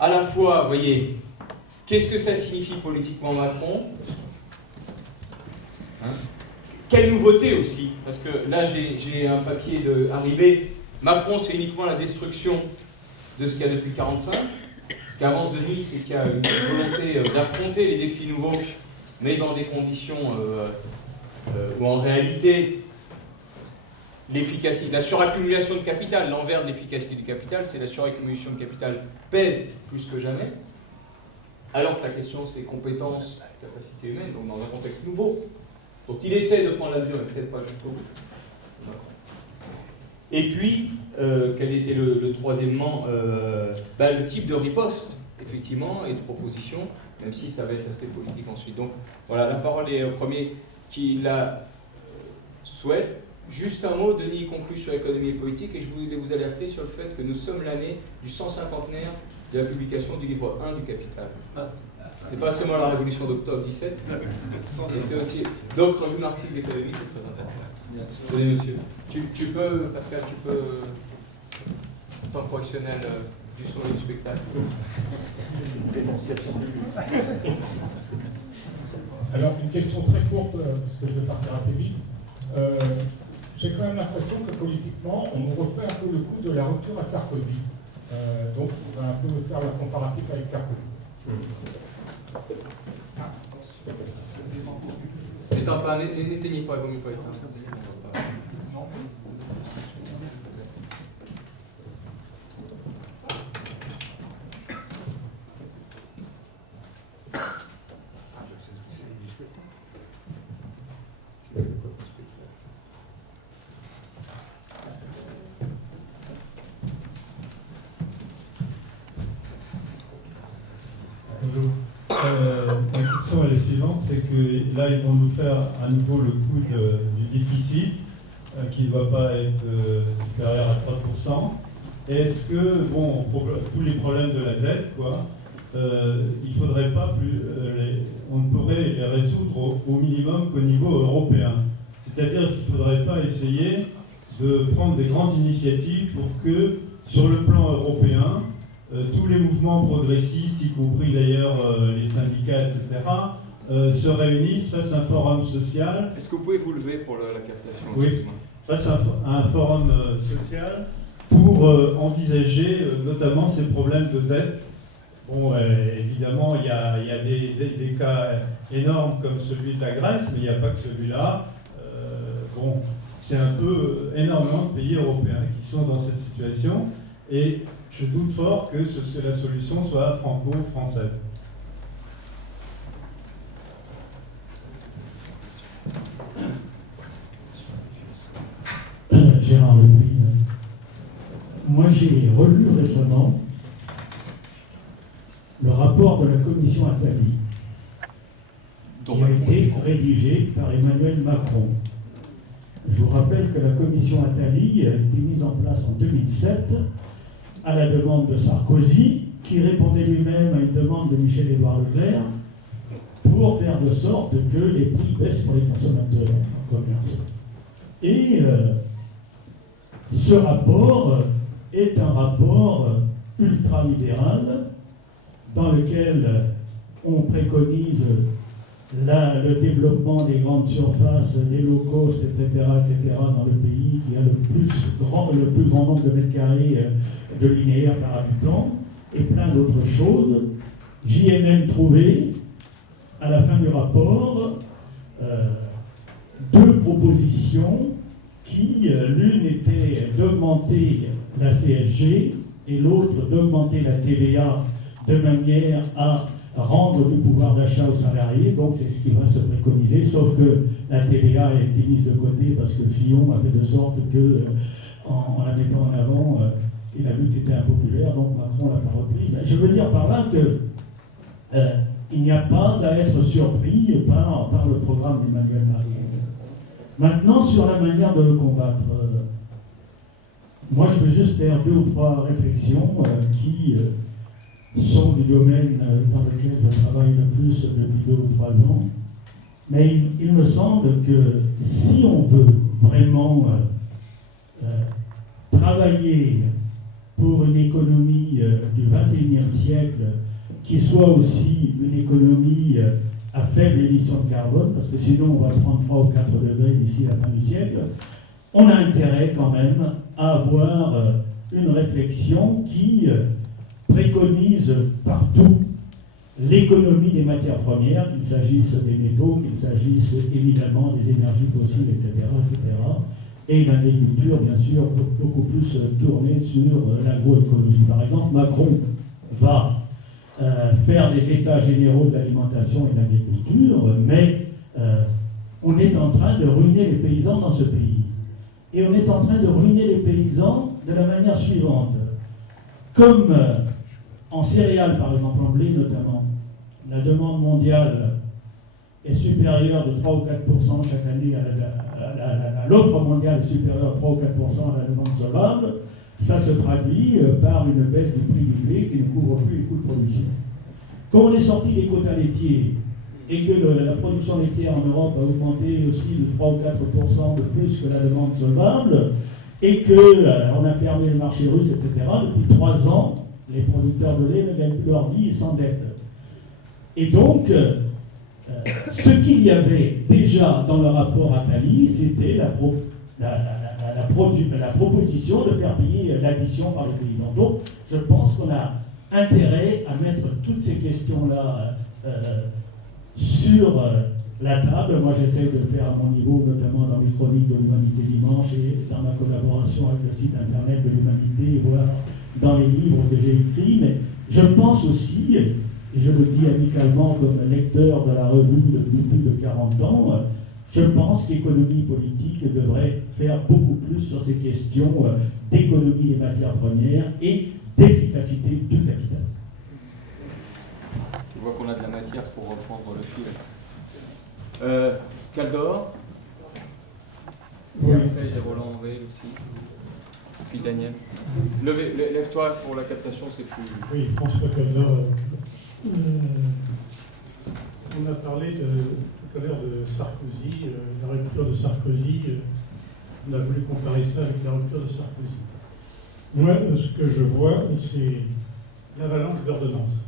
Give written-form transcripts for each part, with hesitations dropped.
à la fois, vous voyez, qu'est-ce que ça signifie politiquement Macron, hein? Quelle nouveauté aussi, parce que là j'ai un papier de Haribé. Macron, c'est uniquement la destruction de ce qu'il y a depuis 1945. Ce qu'avance Denis, c'est qu'il y a une volonté d'affronter les défis nouveaux, mais dans des conditions où en réalité l'efficacité, la suraccumulation de capital, l'envers de l'efficacité du capital, c'est la suraccumulation de capital pèse plus que jamais, alors que la question c'est compétences, capacité humaine, donc dans un contexte nouveau. Donc il essaie de prendre la mesure, mais peut-être pas jusqu'au bout. Et puis, quel était le troisièmement, le type de riposte, effectivement, et de proposition, même si ça va être l'aspect politique ensuite. Donc voilà, la parole est au premier qui la souhaite. Juste un mot, Denis conclut sur l'économie et politique, et je voulais vous alerter sur le fait que nous sommes l'année du 150e de la publication du livre 1 du Capital. C'est pas seulement la révolution d'octobre 17, et c'est aussi. Donc, revue marxiste d'économie, c'est très important. Bien sûr. Tenez, monsieur. Tu peux, Pascal, en tant que professionnel du son et du spectacle. C'est une dénonciation de lui. Alors, une question très courte, parce que je vais partir assez vite. J'ai quand même l'impression que politiquement, on nous refait un peu le coup de la rupture à Sarkozy. Donc, on va un peu faire le comparatif avec Sarkozy. N'éteignez pas, il vaut mieux pas éteindre. Bonjour. La question est la suivante, c'est que là ils vont nous faire à nouveau le coup du déficit qui ne doit pas être supérieur à 3%. Et est-ce que, bon, tous les problèmes de la dette, quoi, il faudrait pas plus, on ne pourrait les résoudre au minimum qu'au niveau européen. C'est-à-dire qu'il ne faudrait pas essayer de prendre des grandes initiatives pour que, sur le plan européen, tous les mouvements progressistes, y compris d'ailleurs les syndicats, etc., se réunissent, fassent un forum social. Est-ce que vous pouvez vous lever pour la captation? Oui, face à un forum social pour envisager notamment ces problèmes de dette. Bon, évidemment, il y a des cas énormes comme celui de la Grèce, mais il n'y a pas que celui-là. Bon, c'est un peu énormément de pays européens qui sont dans cette situation, et je doute fort que la solution soit franco-française. Gérard Lebrun. Moi, j'ai relu récemment le rapport de la commission Attali, qui a été rédigé par Emmanuel Macron. Je vous rappelle que la commission Attali a été mise en place en 2007 à la demande de Sarkozy, qui répondait lui-même à une demande de Michel-Édouard Leclerc pour faire de sorte que les prix baissent pour les consommateurs en commerce. Et ce rapport est un rapport ultralibéral dans lequel on préconise le développement des grandes surfaces, des low cost, etc., dans le pays qui a le plus grand nombre de mètres carrés de linéaires par habitant, et plein d'autres choses. J'y ai même trouvé, à la fin du rapport, deux propositions qui, l'une était d'augmenter la CSG et l'autre d'augmenter la TVA de manière à rendre du pouvoir d'achat aux salariés. Donc c'est ce qui va se préconiser, sauf que la TVA a été mise de côté parce que Fillon a fait de sorte que, en la mettant en avant, il a vu que c'était impopulaire, donc Macron l'a pas reprise. Je veux dire par là que il n'y a pas à être surpris par le programme d'Emmanuel Macron. Maintenant, sur la manière de le combattre, moi je veux juste faire 2 ou 3 réflexions qui sont du domaine dans lequel je travaille le plus depuis 2 ou 3 ans. Mais il me semble que si on veut vraiment travailler pour une économie du XXIe siècle qui soit aussi une économie à faible émission de carbone, parce que sinon on va prendre 3 ou 4 degrés d'ici la fin du siècle, on a intérêt quand même à avoir une réflexion qui préconise partout l'économie des matières premières, qu'il s'agisse des métaux, qu'il s'agisse évidemment des énergies fossiles, etc., et une agriculture, bien sûr, beaucoup plus tournée sur l'agroécologie. Par exemple, Macron va faire des états généraux de l'alimentation et de l'agriculture, mais on est en train de ruiner les paysans dans ce pays. Et on est en train de ruiner les paysans de la manière suivante. Comme en céréales, par exemple, en blé notamment, la demande mondiale est supérieure de 3 ou 4% chaque année, l'offre mondiale est supérieure à 3 ou 4% à la demande solvable, ça se traduit par une baisse du prix du blé qui ne couvre plus les coûts de production. Quand on est sorti des quotas laitiers et que la production laitière en Europe a augmenté aussi de 3 ou 4% de plus que la demande solvable, et qu'on a fermé le marché russe, etc., depuis 3 ans, les producteurs de lait ne gagnent plus leur vie et s'endettent. Et donc, ce qu'il y avait déjà dans le rapport Attali, c'était la proposition de faire payer l'addition par les paysans. Donc, je pense qu'on a intérêt à mettre toutes ces questions-là sur la table. Moi, j'essaie de le faire à mon niveau, notamment dans mes chroniques de l'Humanité Dimanche et dans ma collaboration avec le site internet de l'Humanité, voire dans les livres que j'ai écrits. Mais je pense aussi, et je le dis amicalement comme lecteur de la revue depuis plus de 40 ans, je pense qu'économie politique devrait faire beaucoup plus sur ces questions d'économie des matières premières et d'efficacité du capital. Je vois qu'on a de la matière pour reprendre le fil. Caldor. Oui. Après, j'ai Roland Veil aussi. Puis Daniel. Lève-toi pour la captation, c'est plus... Oui, François Caldor. On a parlé tout à l'heure de Sarkozy, la rupture de Sarkozy. On a voulu comparer ça avec la rupture de Sarkozy. Moi, ce que je vois, c'est l'avalanche d'ordonnances.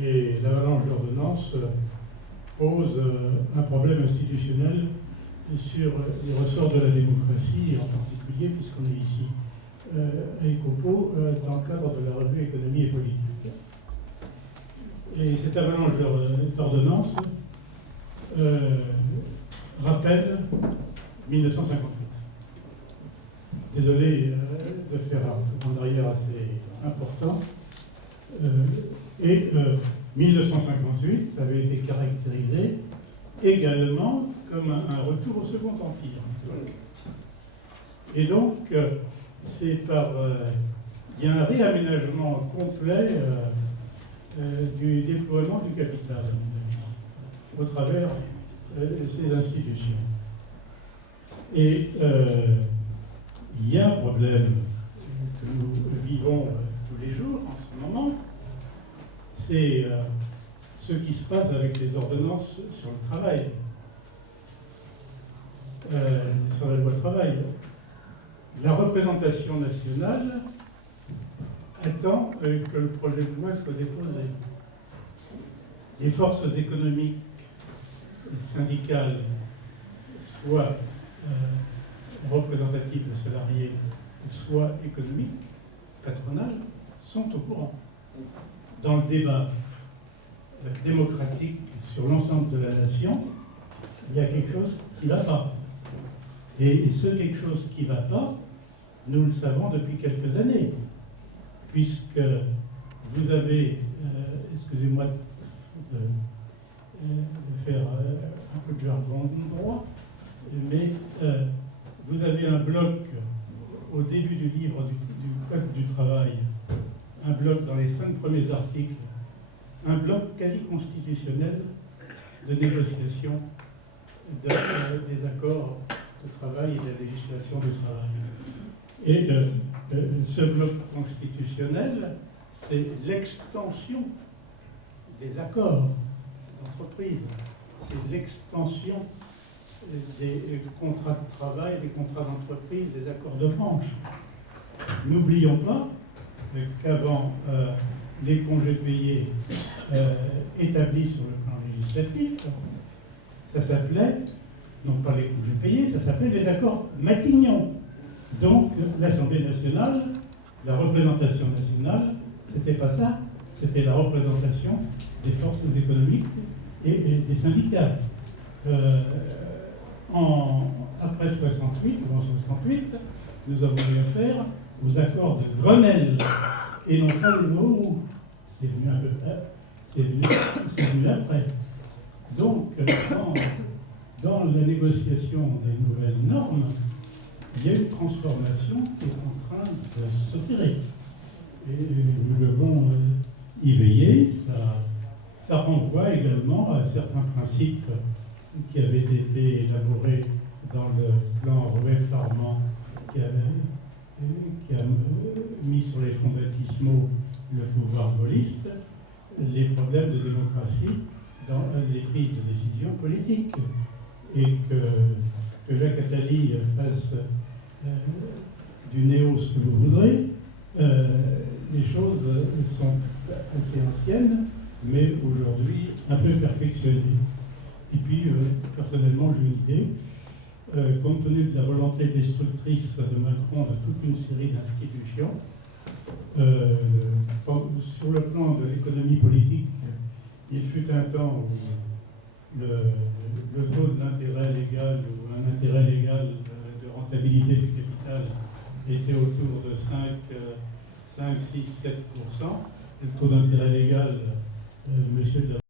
Et l'avalanche d'ordonnances pose un problème institutionnel sur les ressorts de la démocratie, en particulier, puisqu'on est ici à Ecopo, dans le cadre de la revue Économie et Politique. Et cette avalanche d'ordonnances rappelle 1958. Désolé de faire un arrière assez important. Et 1958, ça avait été caractérisé également comme un retour au Second Empire. Et donc, il y a un réaménagement complet du déploiement du capital au travers de ces institutions. Et il y a un problème que nous vivons tous les jours en ce moment, c'est ce qui se passe avec les ordonnances sur le travail, sur la loi travail. La représentation nationale attend que le projet de loi soit déposé. Les forces économiques et syndicales, soit représentatives de salariés, soit économiques, patronales, sont au courant. Dans le débat démocratique sur l'ensemble de la nation, il y a quelque chose qui ne va pas. Et ce quelque chose qui ne va pas, nous le savons depuis quelques années, puisque vous avez, excusez-moi de faire un peu de jargon droit, mais vous avez un bloc au début du livre du Code du travail, un bloc dans les 5 premiers articles, un bloc quasi constitutionnel de négociation des accords de travail et de la législation du travail. Et ce bloc constitutionnel, c'est l'extension des accords d'entreprise, c'est l'extension des contrats de travail, des contrats d'entreprise, des accords de branche. N'oublions pas qu'avant les congés payés établis sur le plan législatif, ça s'appelait, non pas les congés payés, ça s'appelait les accords Matignon. Donc l'Assemblée nationale, la représentation nationale, c'était pas ça, c'était la représentation des forces économiques et des syndicats. Après 68, ou en 68, nous avons eu affaire aux accords de Grenelle, et non pas les Nauru. C'est venu un peu c'est venu après. Donc, dans la négociation des nouvelles normes, il y a une transformation qui est en train de s'opérer. Et nous devons y veiller. Ça renvoie également à certains principes qui avaient été élaborés dans le plan Rouet-Farman qui a mis sur les fonds baptismaux le pouvoir gaulliste, les problèmes de démocratie dans les prises de décision politiques. Et que Jacques Attali fasse du néo ce que vous voudrez, les choses sont assez anciennes, mais aujourd'hui un peu perfectionnées. Et puis, personnellement, j'ai une idée. Compte tenu de la volonté destructrice de Macron de toute une série d'institutions, sur le plan de l'économie politique, il fut un temps où le taux de l'intérêt légal ou un intérêt légal de rentabilité du capital était autour de 5, 6, 7%. Le taux d'intérêt légal, monsieur de la